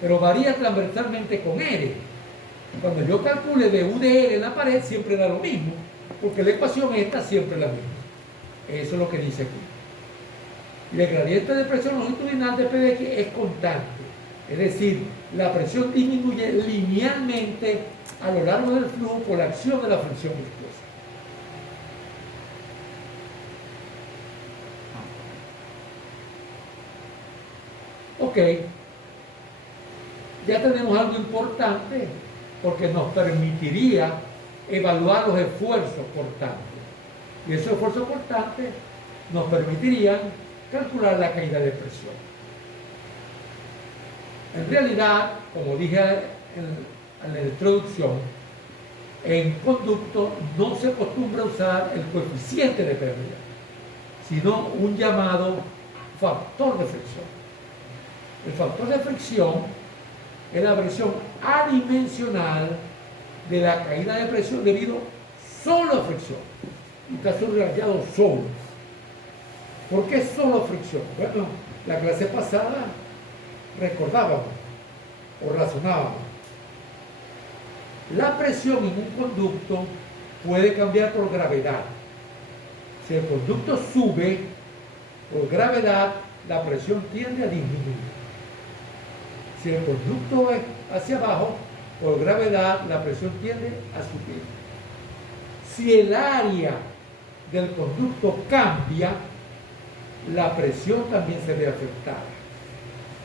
pero varía transversalmente con R. Cuando yo calcule de U de R en la pared, siempre da lo mismo, porque la ecuación esta siempre es la misma. Eso es lo que dice aquí. Y el gradiente de presión longitudinal de P de X es constante. Es decir, la presión disminuye linealmente a lo largo del flujo por la acción de la fricción viscosa. Ok, ya tenemos algo importante porque nos permitiría evaluar los esfuerzos cortantes. Y esos esfuerzos cortantes nos permitirían calcular la caída de presión. En realidad, como dije en la introducción, en conducto no se acostumbra a usar el coeficiente de pérdida, sino un llamado factor de fricción. El factor de fricción es la versión adimensional de la caída de presión debido solo a fricción. Y está subrayado solo. ¿Por qué solo fricción? Bueno, la clase pasada recordábamos o razonábamos. La presión en un conducto puede cambiar por gravedad. Si el conducto sube por gravedad, la presión tiende a disminuir. Si el conducto es hacia abajo, por gravedad, la presión tiende a subir. Si el área del conducto cambia, la presión también se ve afectada.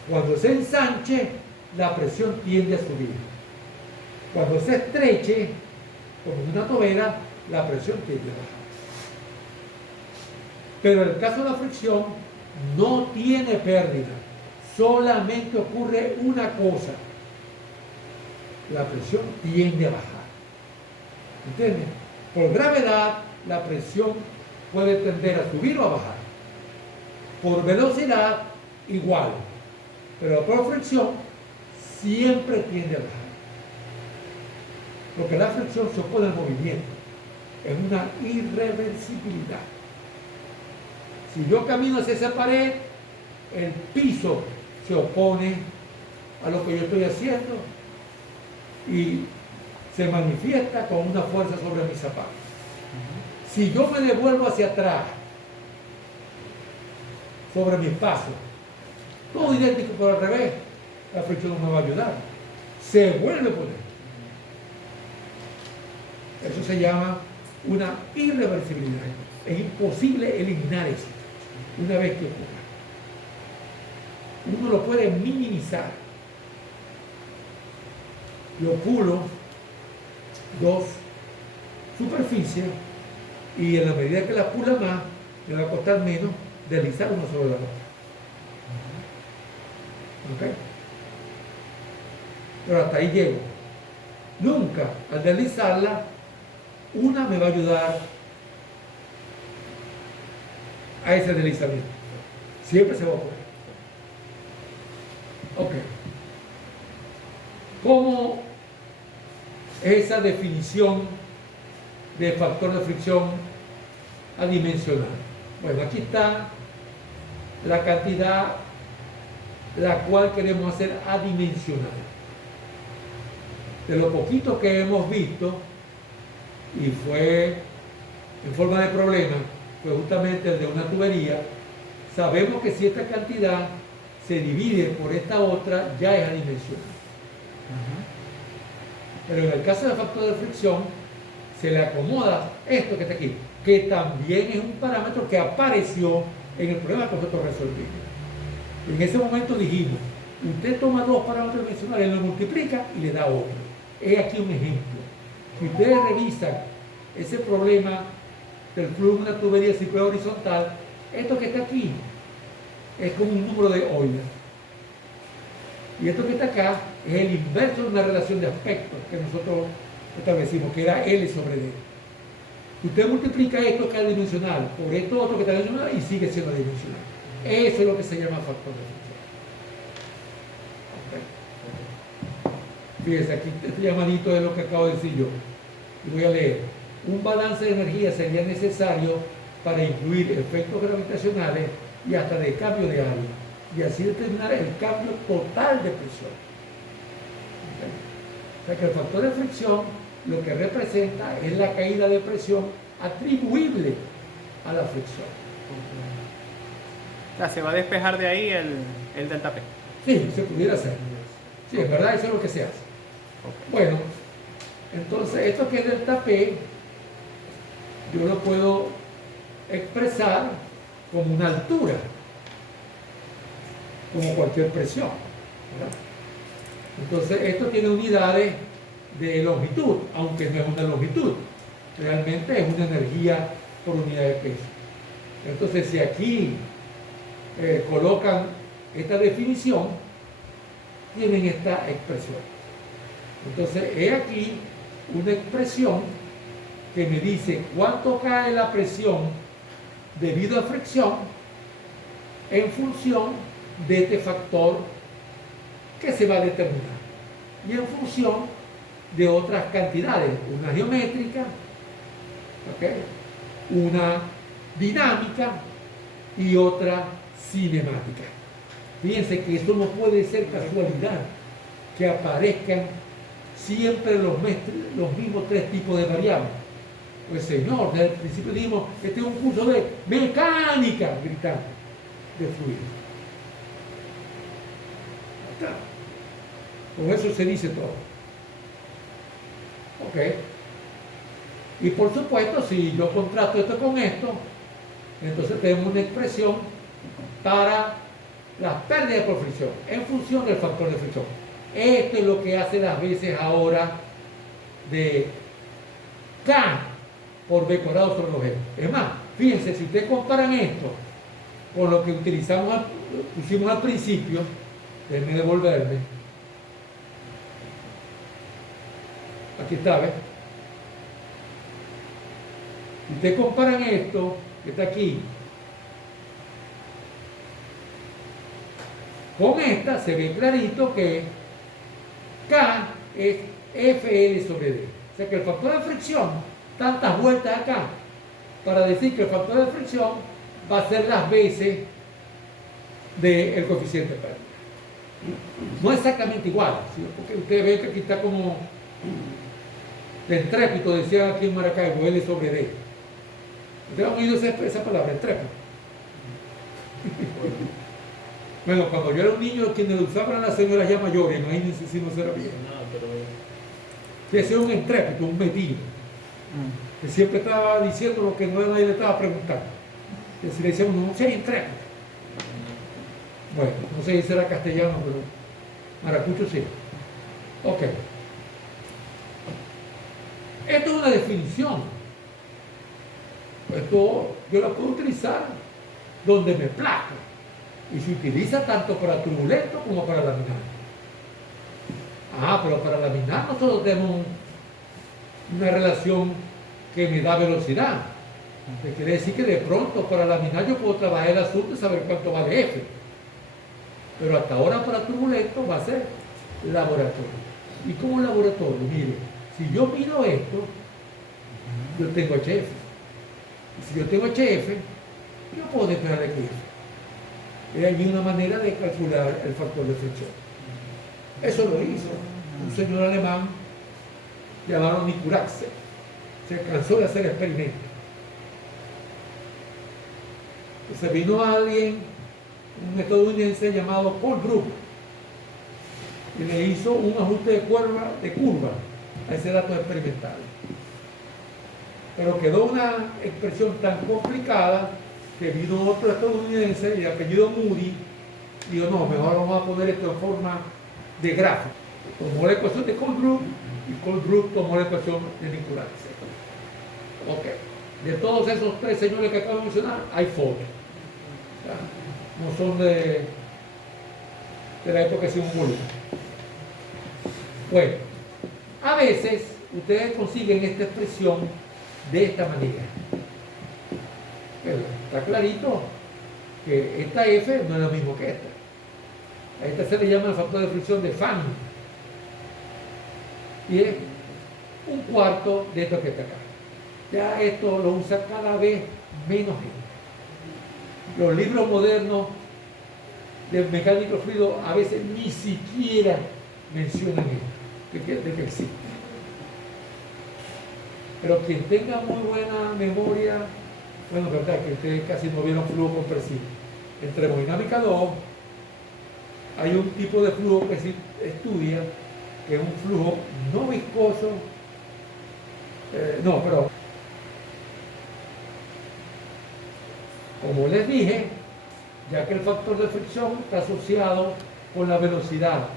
Cuando se ensanche, la presión tiende a subir. Cuando se estreche, como una tobera, la presión tiende a bajar. Pero en el caso de la fricción, no tiene pérdida. Solamente ocurre una cosa. La presión tiende a bajar. ¿Entienden? Por gravedad, la presión puede tender a subir o a bajar. Por velocidad, igual. Pero por fricción, siempre tiende a bajar. Porque la fricción se opone al movimiento. Es una irreversibilidad. Si yo camino hacia esa pared, el piso se opone a lo que yo estoy haciendo y se manifiesta con una fuerza sobre mis zapatos. Si yo me devuelvo hacia atrás sobre mis pasos, todo idéntico pero al revés, la fricción no me va a ayudar. Se vuelve a poner. Eso se llama una irreversibilidad. Es imposible eliminar eso una vez que ocurra. Uno lo puede minimizar. Yo pulo dos superficies y en la medida que la pula más, me va a costar menos deslizar uno sobre la otra. ¿Ok? Pero hasta ahí llego. Nunca, al deslizarla, una me va a ayudar a ese deslizamiento. Siempre se va a poner. Ok. ¿Cómo es esa definición de factor de fricción adimensional? Bueno, aquí está la cantidad la cual queremos hacer adimensional. De lo poquito que hemos visto, y fue en forma de problema, fue justamente el de una tubería, sabemos que si esta cantidad se divide por esta otra, ya es adimensional. Pero en el caso del factor de fricción, se le acomoda esto que está aquí, que también es un parámetro que apareció en el problema que nosotros resolvimos. En ese momento dijimos, usted toma dos parámetros dimensionales, lo multiplica y le da otro. He aquí un ejemplo. Si ustedes revisan ese problema del flujo de una tubería circular horizontal, esto que está aquí es como un número de Euler. Y esto que está acá es el inverso de una relación de aspectos que nosotros establecimos, que era L sobre D. Usted multiplica esto que es adimensional por esto otro que está adimensional y sigue siendo adimensional. Eso es lo que se llama factor de fricción. Okay. Fíjense, aquí este llamadito es lo que acabo de decir yo. Y voy a leer. Un balance de energía sería necesario para incluir efectos gravitacionales y hasta de cambio de área, y así determinar el cambio total de presión. O sea que el factor de fricción lo que representa es la caída de presión atribuible a la fricción. O sea, se va a despejar de ahí el delta P. Sí, se pudiera hacer. Sí, en verdad eso es lo que se hace. Bueno, entonces esto que es delta P, yo lo puedo expresar como una altura, como cualquier presión, ¿verdad? Entonces esto tiene unidades de longitud, aunque no es una longitud, realmente es una energía por unidad de peso. Entonces si aquí colocan esta definición, tienen esta expresión. Entonces he aquí una expresión que me dice cuánto cae la presión debido a fricción en función de este factor que se va a determinar y en función de otras cantidades, una geométrica, ¿okay?, una dinámica y otra cinemática. Fíjense que esto no puede ser casualidad que aparezcan siempre los mismos tres tipos de variables. Pues señor, desde el principio dijimos, este es un curso de mecánica, gritando, de fluido. Acá. Con eso se dice todo. Ok. Y por supuesto, si yo contrasto esto con esto, entonces tenemos una expresión para las pérdidas por fricción en función del factor de fricción. Esto es lo que hace las veces ahora de K por B cuadrado sobre 2G. Es más, fíjense, si ustedes comparan esto con lo que pusimos al principio, déjenme devolverme. Aquí está, ¿ves? Si ustedes comparan esto, que está aquí, con esta, se ve clarito que K es FL sobre D. O sea que el factor de fricción, tantas vueltas acá, para decir que el factor de fricción va a ser las veces del coeficiente de pérdida. No exactamente igual, ¿sí? Porque ustedes ven que aquí está como de entrépito, decían aquí en Maracaibo, L sobre D. ¿Ustedes han oído esa palabra, entrépito? Bueno, cuando yo era un niño, quienes lo usaban eran las señoras ya mayores, imagínense si no será bien. Sí, ese es un entrépito, un metido, que siempre estaba diciendo lo que no nadie le estaba preguntando. Y así le decíamos, no sea intrépido. Bueno, no sé si será castellano, pero maracucho sí. Ok. Esto es una definición. Esto yo la puedo utilizar donde me plazca. Y se utiliza tanto para turbulento como para laminar. Pero para laminar nosotros tenemos una relación que me da velocidad. Que quiere decir que de pronto para laminar yo puedo trabajar el asunto y saber cuánto vale F. Pero hasta ahora para turbulento va a ser laboratorio. ¿Y como laboratorio? Mire, si yo mido esto, yo tengo HF. Y si yo tengo HF, yo puedo declarar XF. Es allí una manera de calcular el factor de fricción. Eso lo hizo un señor alemán llamado Nikulaxe. Se cansó de hacer experimentos. Entonces vino alguien, un estadounidense llamado Paul Brook, y le hizo un ajuste de curva a ese dato experimental. Pero quedó una expresión tan complicada que vino otro estadounidense de apellido Moody y dijo, no, mejor vamos a poner esto en forma de gráfico. Tomó la ecuación de Colebrook y Colebrook tomó la ecuación de Nikulaxe. Ok. De todos esos tres señores que acabo de mencionar, hay fotos. No son de la época de Simón Bolívar. Bueno, a veces ustedes consiguen esta expresión de esta manera. Pero está clarito que esta F no es lo mismo que esta. A esta se le llama el factor de fricción de Fanning. Y es un cuarto de esto que está acá. Ya esto lo usa cada vez menos gente. Los libros modernos de mecánico fluido a veces ni siquiera mencionan esto. de que existe. Pero quien tenga muy buena memoria, bueno, verdad que ustedes casi no vieron flujo compresivo. En termodinámica 2 hay un tipo de flujo que se estudia, que es un flujo no viscoso, pero como les dije, ya que el factor de fricción está asociado con la velocidad,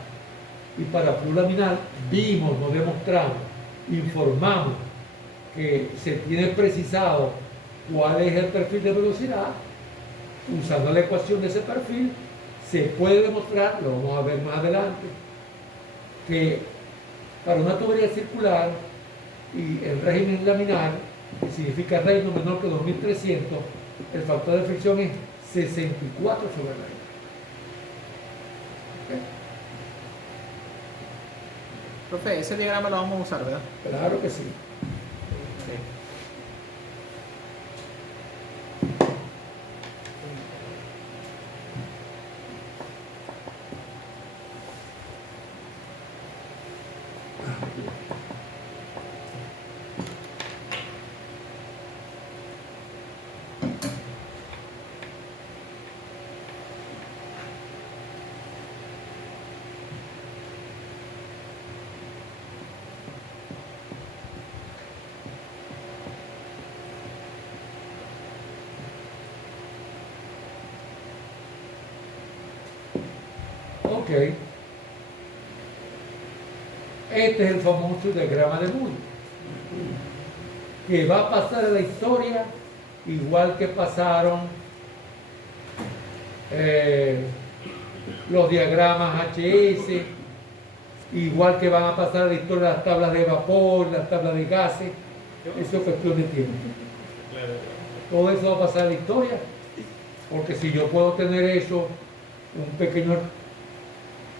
y para flujo laminar vimos, nos demostramos, informamos que se tiene precisado cuál es el perfil de velocidad, usando la ecuación de ese perfil, se puede demostrar, lo vamos a ver más adelante, que para una tubería circular y el régimen laminar, que significa reino menor que 2300, el factor de fricción es 64 sobre reino. ¿Okay? Profe, ese diagrama lo vamos a usar, ¿verdad? Claro que sí. Sí. Ok. Este es el famoso diagrama de Moody, que va a pasar a la historia igual que pasaron los diagramas HS, igual que van a pasar a la historia las tablas de vapor, las tablas de gases. Eso es cuestión de tiempo. Todo eso va a pasar a la historia, porque si yo puedo tener eso, un pequeño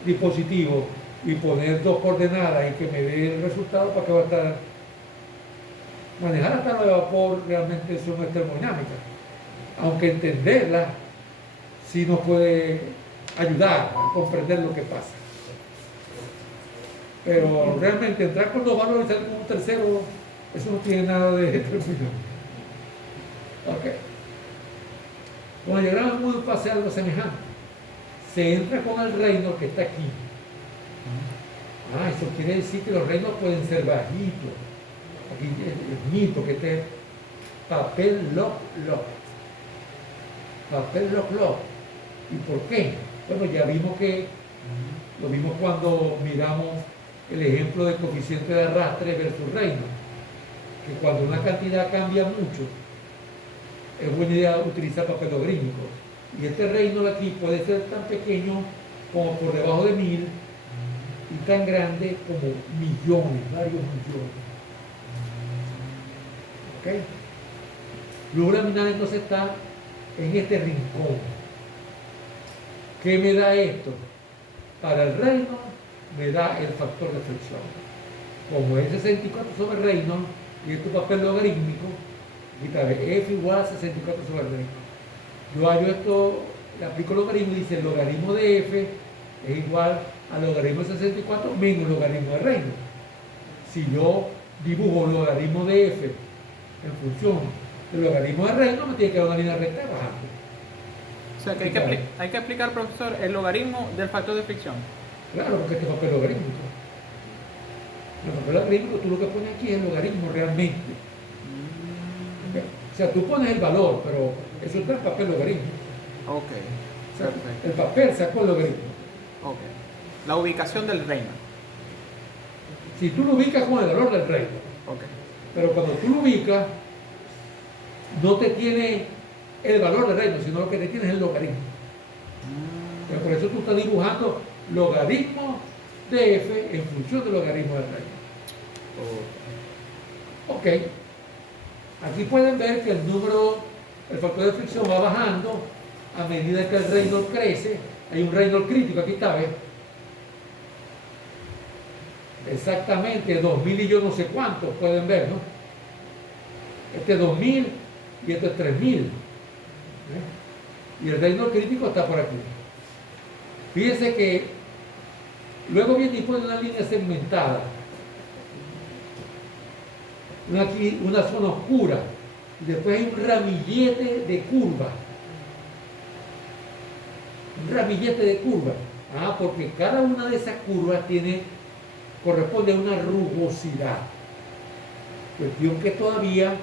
dispositivo, y poner dos coordenadas y que me dé el resultado, para que va a estar. Manejar la tabla de vapor realmente eso no es termodinámica, aunque entenderla sí nos puede ayudar a comprender lo que pasa. Pero realmente entrar con dos valores y salir con un tercero, eso no tiene nada de termodinámica. Ok. Con el diagrama de Moody pasa algo semejante. Se entra con el reino que está aquí. Eso quiere decir que los reinos pueden ser bajitos. Aquí es mito que este es papel lock. Papel lock. ¿Y por qué? Bueno, ya vimos que, lo vimos cuando miramos el ejemplo de coeficiente de arrastre versus reino. Que cuando una cantidad cambia mucho, es buena idea utilizar papel logarítmico. Y este reino de aquí puede ser tan pequeño como por debajo de 1000 y tan grande como millones, varios millones. ¿Ok? Flujo laminar entonces está en este rincón. ¿Qué me da esto? Para el reino me da el factor de fricción. Como es 64 sobre reino y es tu papel logarítmico, quitaré f igual a 64 sobre reino. Yo hallo esto, le aplico el logaritmo y dice el logaritmo de f es igual al logaritmo de 64 menos el logaritmo de reino. Si yo dibujo el logaritmo de f en función del logaritmo de reino, me tiene que dar una línea recta bajando. O sea, que hay que aplicar, profesor, el logaritmo del factor de fricción. Claro, porque este papel logarítmico. El papel logarítmico, tú lo que pones aquí es el logaritmo realmente. ¿Okay? O sea, tú pones el valor, pero eso está en papel logarítmico. Ok, O sea, perfecto. el papel sacó el logaritmo. Ok. La ubicación del reino. Si tú lo ubicas con el valor del reino, Ok. pero cuando tú lo ubicas, no te tiene el valor del reino, sino lo que te tiene es el logaritmo. Pero por eso tú estás dibujando logaritmo de f en función del logaritmo del reino. Ok. Aquí pueden ver que el número, el factor de fricción va bajando a medida que el reino crece. Hay un reino crítico, aquí está, ¿ves? Exactamente 2000 y yo no sé cuántos, pueden ver, ¿no? Este es 2000 y este es 3000. ¿Eh? Y el reino crítico está por aquí. Fíjense que Luego viene y pone una línea segmentada, una zona oscura, y después hay un ramillete de curva. Un ramillete de curva. Porque cada una de esas curvas corresponde a una rugosidad. Cuestión que todavía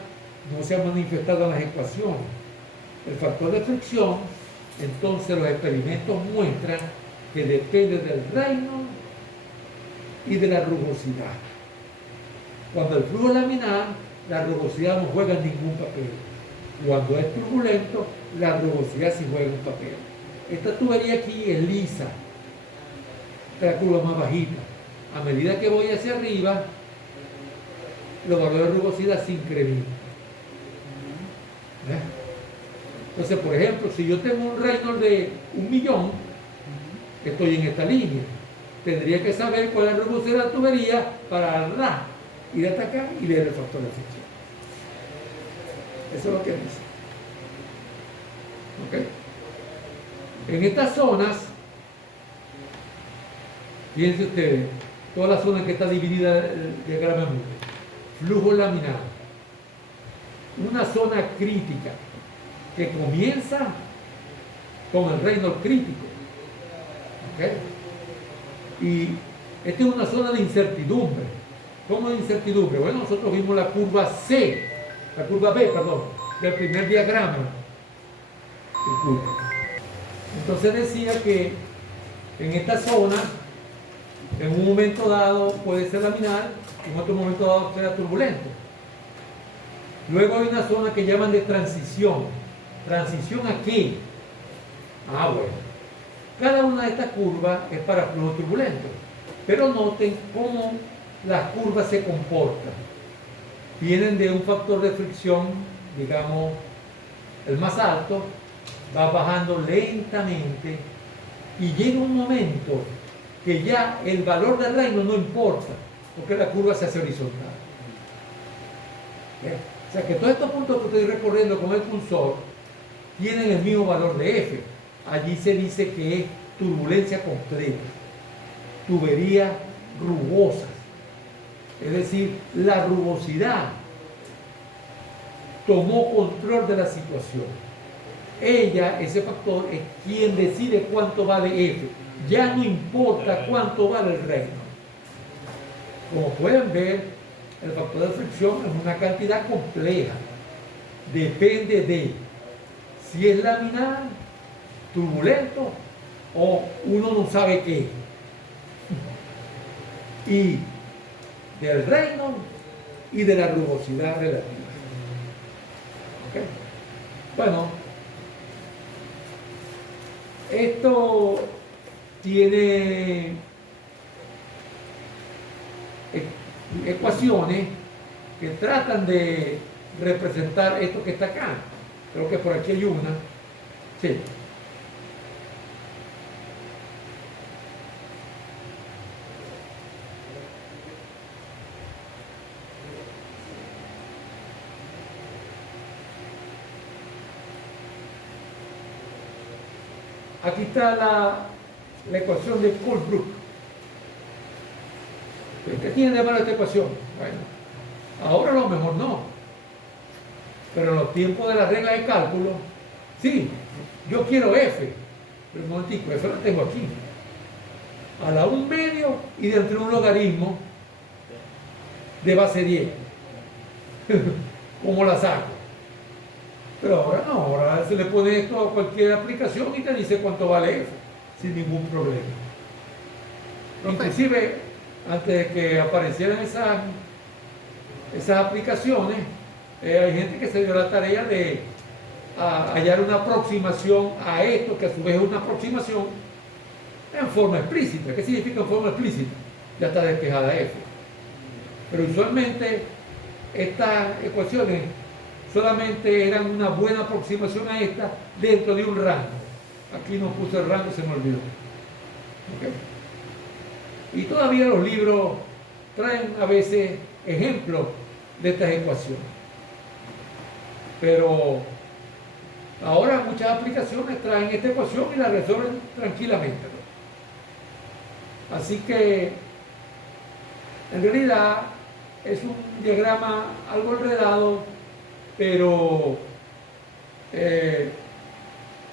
no se ha manifestado en las ecuaciones. El factor de fricción, entonces los experimentos muestran que depende del Reynolds y de la rugosidad. Cuando el flujo es laminar, la rugosidad no juega ningún papel. Cuando es turbulento, la rugosidad sí juega un papel. Esta tubería aquí es lisa, esta es la curva más bajita. A medida que voy hacia arriba, los valores de rugosidad se incrementan. Entonces, por ejemplo, si yo tengo un Reynolds de 1.000.000, estoy en esta línea. Tendría que saber cuál es la rugosidad de la tubería para ir hasta acá y leer el factor de fricción. Eso es lo que dice. ¿Ok? En estas zonas, fíjense ustedes, toda la zona que está dividida diagramamente, flujo laminar, una zona crítica que comienza con el Reynolds crítico. ¿Ok? Y esta es una zona de incertidumbre. ¿Cómo de incertidumbre? Bueno, nosotros vimos la curva B, del primer diagrama de curva. Entonces decía que en esta zona, en un momento dado puede ser laminar, en otro momento dado será turbulento. Luego hay una zona que llaman de transición. ¿Transición a qué? Bueno. Cada una de estas curvas es para flujo turbulento. Pero noten cómo las curvas se comportan. Vienen de un factor de fricción, digamos, el más alto, va bajando lentamente y llega un momento que ya el valor del Reynolds no importa, porque la curva se hace horizontal. O sea que todos estos puntos que estoy recorriendo con el cursor tienen el mismo valor de F. Allí se dice que es turbulencia completa, tuberías rugosas, es decir, la rugosidad tomó control de la situación. Ella, ese factor, es quien decide cuánto vale F. Ya no importa cuánto vale el Reynolds. Como pueden ver, el factor de fricción es una cantidad compleja. Depende de si es laminar, turbulento o uno no sabe qué. Y del Reynolds y de la rugosidad relativa. ¿Okay? Bueno, esto tiene ecuaciones que tratan de representar esto que está acá. Creo que por aquí hay una. Sí. Aquí está la ecuación de Colebrook. ¿Qué tiene de malo esta ecuación? Bueno, ahora a lo mejor no. Pero en los tiempos de la regla de cálculo, sí, yo quiero F. Pero un momentico, F lo tengo aquí. A la 1 medio y dentro de un logaritmo de base 10. ¿Cómo la saco? Pero ahora no, ahora se le pone esto a cualquier aplicación y te dice cuánto vale F, sin ningún problema. Inclusive, antes de que aparecieran esas aplicaciones, hay gente que se dio la tarea de hallar una aproximación a esto, que a su vez es una aproximación en forma explícita. ¿Qué significa en forma explícita? Ya está despejada F. Pero usualmente estas ecuaciones solamente eran una buena aproximación a esta dentro de un rango. Aquí no puse el rango, se me olvidó. ¿Okay? Y todavía los libros traen a veces ejemplos de estas ecuaciones. Pero ahora muchas aplicaciones traen esta ecuación y la resuelven tranquilamente. Así que en realidad es un diagrama algo enredado, pero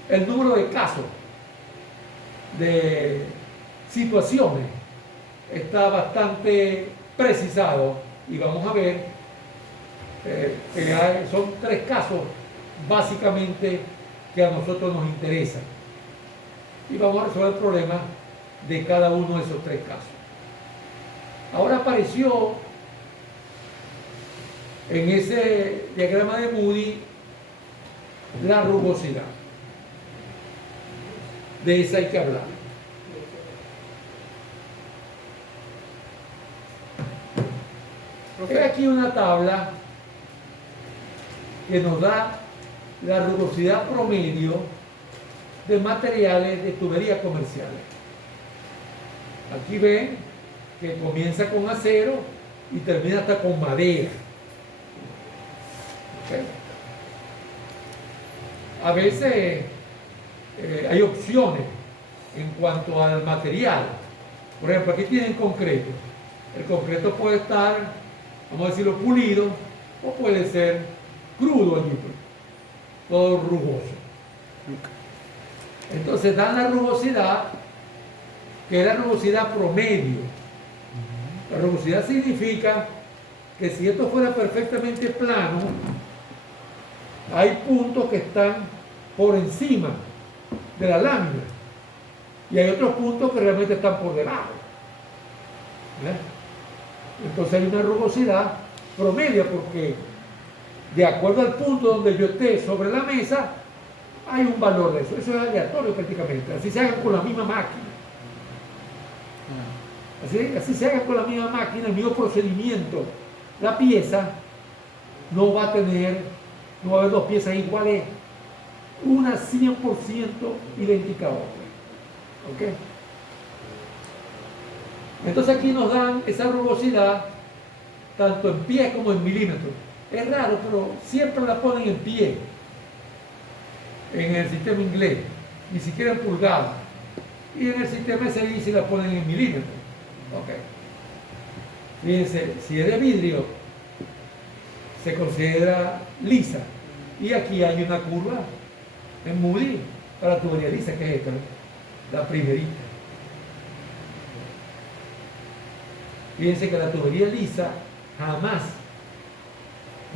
el número de casos, de situaciones, está bastante precisado y vamos a ver que son 3 casos básicamente que a nosotros nos interesan y vamos a resolver el problema de cada uno de esos 3 casos. Ahora apareció en ese diagrama de Moody la rugosidad. De esa hay que hablar. Hay aquí una tabla que nos da la rugosidad promedio de materiales de tuberías comerciales. Aquí ven que comienza con acero y termina hasta con madera. ¿Okay? A veces hay opciones en cuanto al material. Por ejemplo, aquí tienen concreto. El concreto puede estar, vamos a decirlo, pulido o puede ser crudo allí, todo rugoso. Entonces dan la rugosidad, que es la rugosidad promedio. La rugosidad significa que si esto fuera perfectamente plano, hay puntos que están por encima de la lámina y hay otros puntos que realmente están por debajo. Entonces hay una rugosidad promedio porque de acuerdo al punto donde yo esté sobre la mesa hay un valor de eso. Eso es aleatorio prácticamente. Así se haga con la misma máquina. Así se haga con la misma máquina, el mismo procedimiento. La pieza no va a haber 2 piezas iguales, una 100% idéntica a otra. ¿Ok? Entonces aquí nos dan esa rugosidad tanto en pies como en milímetros. Es raro, pero siempre la ponen en pie en el sistema inglés, ni siquiera en pulgadas. Y en el sistema SI la ponen en milímetros. Ok. Fíjense, si es de vidrio, se considera lisa. Y aquí hay una curva en Moody para tubería lisa, que es esta, ¿no? La primerita. Fíjense que la tubería lisa jamás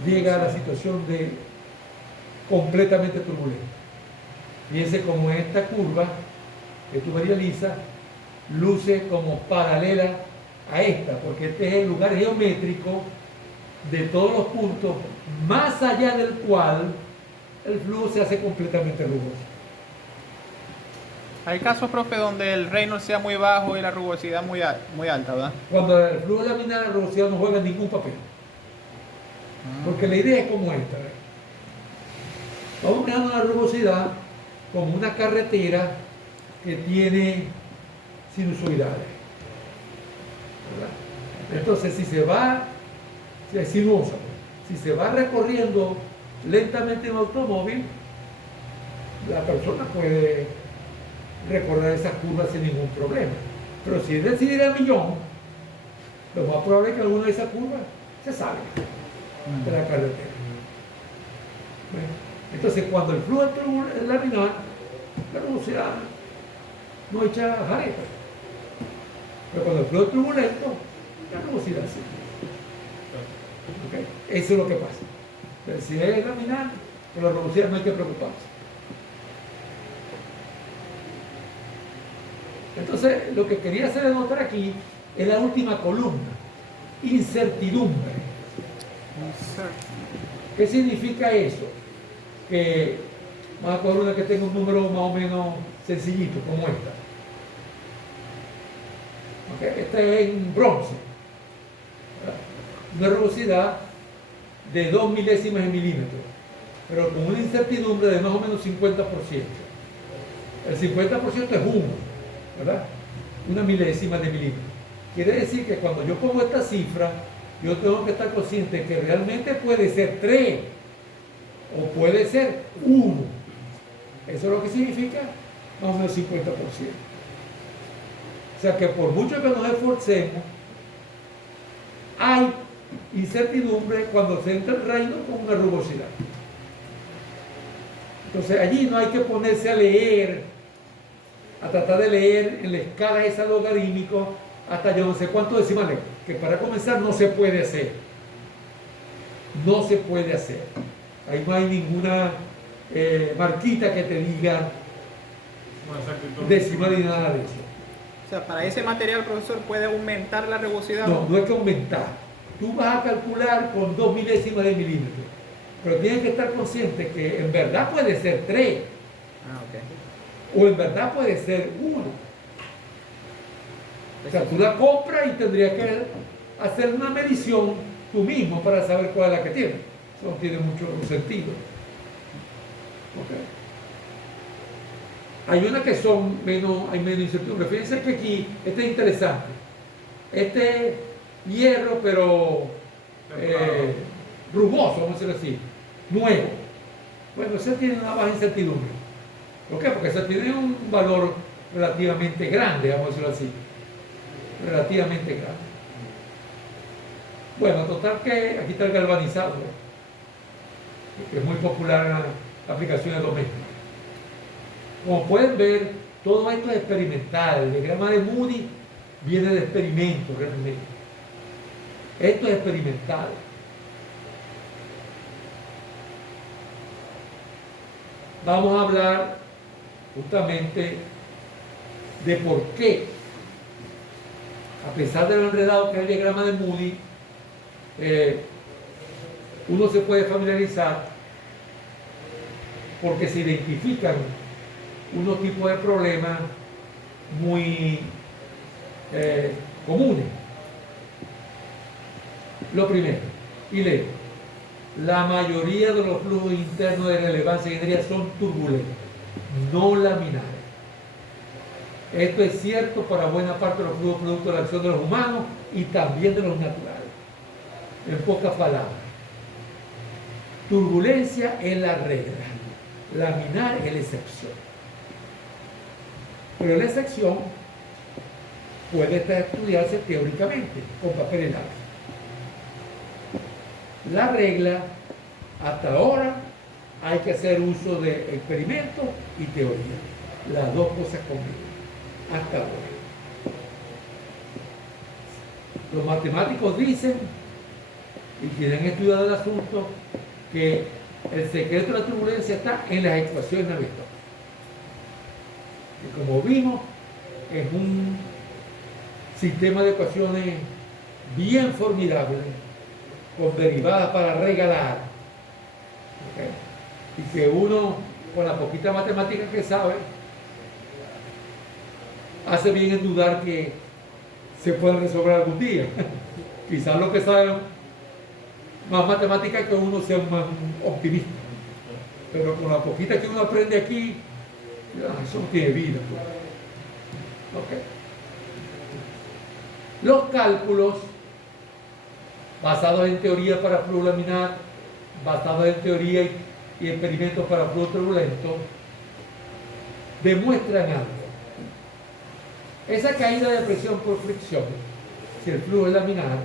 llega a la situación de completamente turbulenta. Fíjense como esta curva de tubería lisa luce como paralela a esta, porque este es el lugar geométrico de todos los puntos, más allá del cual el flujo se hace completamente rugoso. Hay casos, profe, donde el Reynolds sea muy bajo y la rugosidad muy alta, ¿verdad? Cuando el flujo laminar, la rugosidad no juega ningún papel. Porque la idea es como esta. Vamos creando una rugosidad como una carretera que tiene sinusoidales. ¿Verdad? Entonces, si es sinuosa, si se va recorriendo lentamente en un automóvil, la persona puede recorrer esas curvas sin ningún problema. Pero si es decidir al millón, lo más probable es que alguna de esas curvas se salga de la carretera. Bueno, entonces, cuando el flujo es laminar, la rugosidad no echa jareta. Pero cuando el flujo es turbulento, la rugosidad sí. ¿Okay? Eso es lo que pasa. Pero si es laminar, con la rugosidad no hay que preocuparse. Entonces, lo que quería hacer notar aquí es la última columna, incertidumbre. ¿Qué significa eso? Que vamos a coger una que tenga un número más o menos sencillito, como esta. ¿Okay? Esta es en bronce. Una rugosidad de 2 milésimas de milímetro, pero con una incertidumbre de más o menos 50%. El 50% es 1, ¿verdad? 1 milésima de milímetro. Quiere decir que cuando yo pongo esta cifra, yo tengo que estar consciente que realmente puede ser 3 o puede ser 1. Eso es lo que significa más o menos 50%. sea que por mucho que nos esforcemos, hay incertidumbre cuando se entra el reino con una rugosidad. Entonces allí no hay que ponerse a leer, a tratar de leer en la escala esa logarítmico hasta yo no sé cuántos decimales, que para comenzar no se puede hacer. No se puede hacer. Ahí no hay ninguna marquita que te diga decimal ni nada de eso. O sea, para ese material, profesor, ¿puede aumentar la rugosidad? No, no hay que aumentar. Tú vas a calcular con 2 milésimas de milímetro, pero tienes que estar consciente que en verdad puede ser 3, o en verdad puede ser 1. O sea, tú la compras y tendrías que hacer una medición tú mismo para saber cuál es la que tiene. Eso no tiene mucho sentido. Okay. Hay unas que son menos, hay menos incertidumbre. Fíjense que aquí, este es interesante. Este es hierro, pero rugoso, vamos a decirlo así, nuevo. Bueno, ese tiene una baja incertidumbre. ¿Por qué? Porque ese tiene un valor relativamente grande, vamos a decirlo así. Relativamente grande. Bueno, total que aquí está el galvanizado, que es muy popular en las aplicaciones domésticas. Como pueden ver, todo esto es experimental. El diagrama de Moody viene de experimentos realmente. Esto es experimental. Vamos a hablar justamente de por qué, a pesar de lo enredado que es el diagrama de Moody, uno se puede familiarizar porque se identifican unos tipos de problemas muy comunes. Lo primero, y leo, la mayoría de los flujos internos de relevancia en ingeniería son turbulentos, no laminares. Esto es cierto para buena parte de los flujos producto de la acción de los humanos y también de los naturales. En pocas palabras, turbulencia es la regla, laminar es la excepción. Pero la excepción puede estudiarse teóricamente con papel y lápiz. La regla, hasta ahora, hay que hacer uso de experimentos y teoría. Las dos cosas conmigo. Hasta ahora. Los matemáticos dicen, y quienes han estudiado el asunto, que el secreto de la turbulencia está en las ecuaciones de Navier-Stokes. Y como vimos, es un sistema de ecuaciones bien formidable, con derivadas para regalar. ¿Okay? Y que uno, con la poquita matemática que sabe, hace bien en dudar que se puedan resolver algún día. Quizás lo que sabe más matemática que uno sea más optimista. Pero con la poquita que uno aprende aquí, eso no tiene vida. Okay. Los cálculos basados en teoría para flujo laminar, basados en teoría y experimentos para flujo turbulento, demuestran algo. Esa caída de presión por fricción, si el flujo es laminar,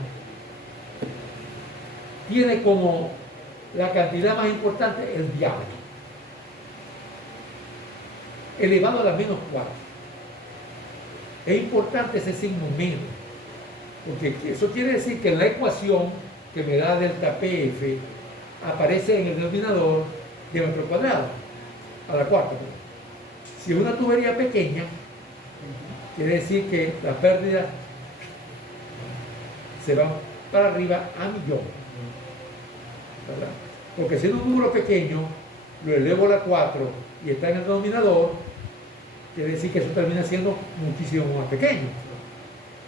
tiene como la cantidad más importante el diámetro, elevado a la menos 4. Es importante ese signo menos, porque eso quiere decir que en la ecuación que me da delta PF aparece en el denominador diámetro cuadrado, a la cuarta. Si es una tubería pequeña, quiere decir que las pérdidas se van para arriba a millón, ¿verdad? Porque si es un número pequeño, lo elevo a la 4 y está en el denominador, quiere decir que eso termina siendo muchísimo más pequeño.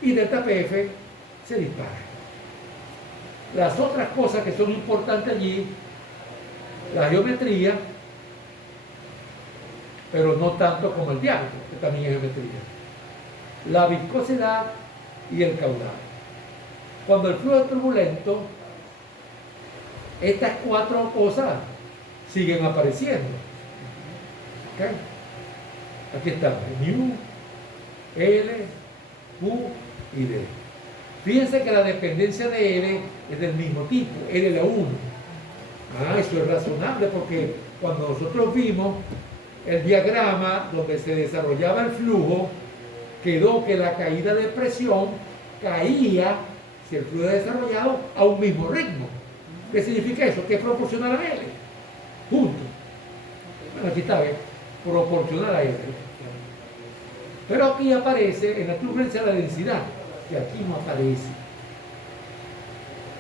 Y delta PF se dispara. Las otras cosas que son importantes allí, la geometría, pero no tanto como el diámetro, que también es geometría. La viscosidad y el caudal. Cuando el flujo es turbulento, estas 4 cosas siguen apareciendo. ¿Okay? Aquí está, mu, L, Q y D. Fíjense que la dependencia de L es del mismo tipo, L es la 1. Eso es razonable porque cuando nosotros vimos el diagrama donde se desarrollaba el flujo, quedó que la caída de presión caía, si el flujo es desarrollado, a un mismo ritmo. ¿Qué significa eso? Que es proporcional a L, junto. Bueno, aquí está, ¿ves? Proporcional a L. Pero aquí aparece en la turbulencia la densidad, que aquí no aparece.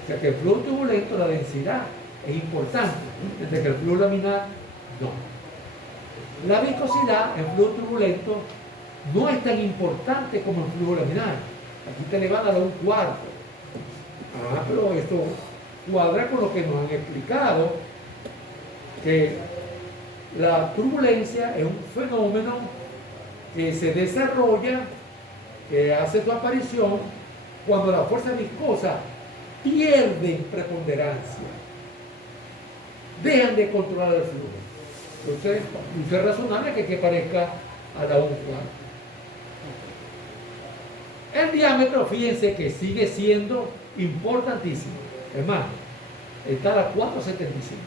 O sea que el flujo turbulento, la densidad es importante, mientras que el flujo laminar no. La viscosidad en flujo turbulento no es tan importante como el flujo laminar. Aquí te le van a dar un cuarto. Pero esto cuadra con lo que nos han explicado, que la turbulencia es un fenómeno que se desarrolla, que hace su aparición cuando la fuerza viscosa pierde preponderancia, dejan de controlar el flujo. Entonces, es razonable que parezca a la 1/4. El diámetro, fíjense que sigue siendo importantísimo. Es más, está a la 4,75.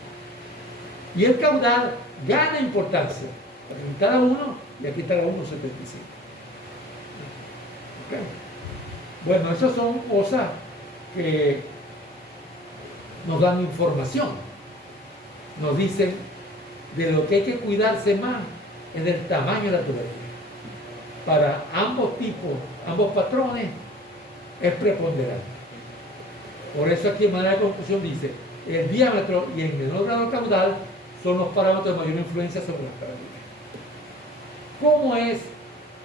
Y el caudal gana importancia. Aquí está la 1 y aquí está la 1,75. ¿Okay? Bueno, esas son cosas que nos dan información. Nos dicen de lo que hay que cuidarse más es del tamaño de la tubería. Para ambos tipos, ambos patrones, es preponderante. Por eso aquí en manera de conclusión dice, el diámetro y el menor grado caudal son los parámetros de mayor influencia sobre las características. ¿Cómo es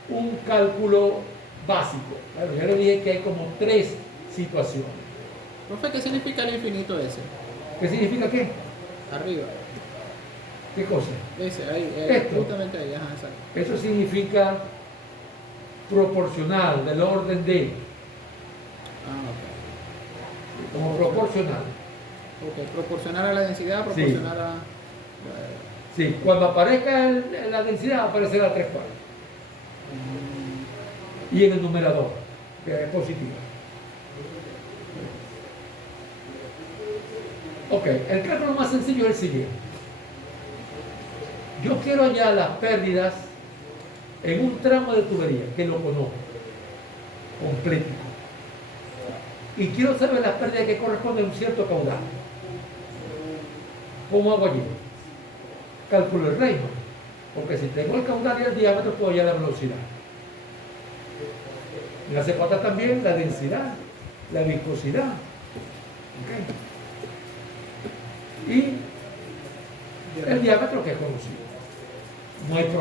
un cálculo básico? Claro, ya le dije que hay como 3 situaciones. Profe, ¿qué significa el infinito ese? ¿Qué significa qué? Arriba. ¿Qué cosa? Ese, ahí, Esto. justamente ahí, ajá, exacto. Eso significa proporcional, del orden de, Ok. como proporcional. Ok, proporcional a la densidad, proporcional a... Sí, cuando aparezca la densidad aparecerá a 3/4. Y en el numerador, que es positiva. Ok, el cálculo más sencillo es el siguiente. Yo quiero hallar las pérdidas en un tramo de tubería, que lo conozco, completo. Y quiero saber las pérdidas que corresponden a un cierto caudal. ¿Cómo hago allí? Calculo el Rayman, porque si tengo el caudal y el diámetro puedo hallar la velocidad. Me hace falta también la densidad, la viscosidad. ¿Okay? Y el diámetro que es conocido. No hay problema.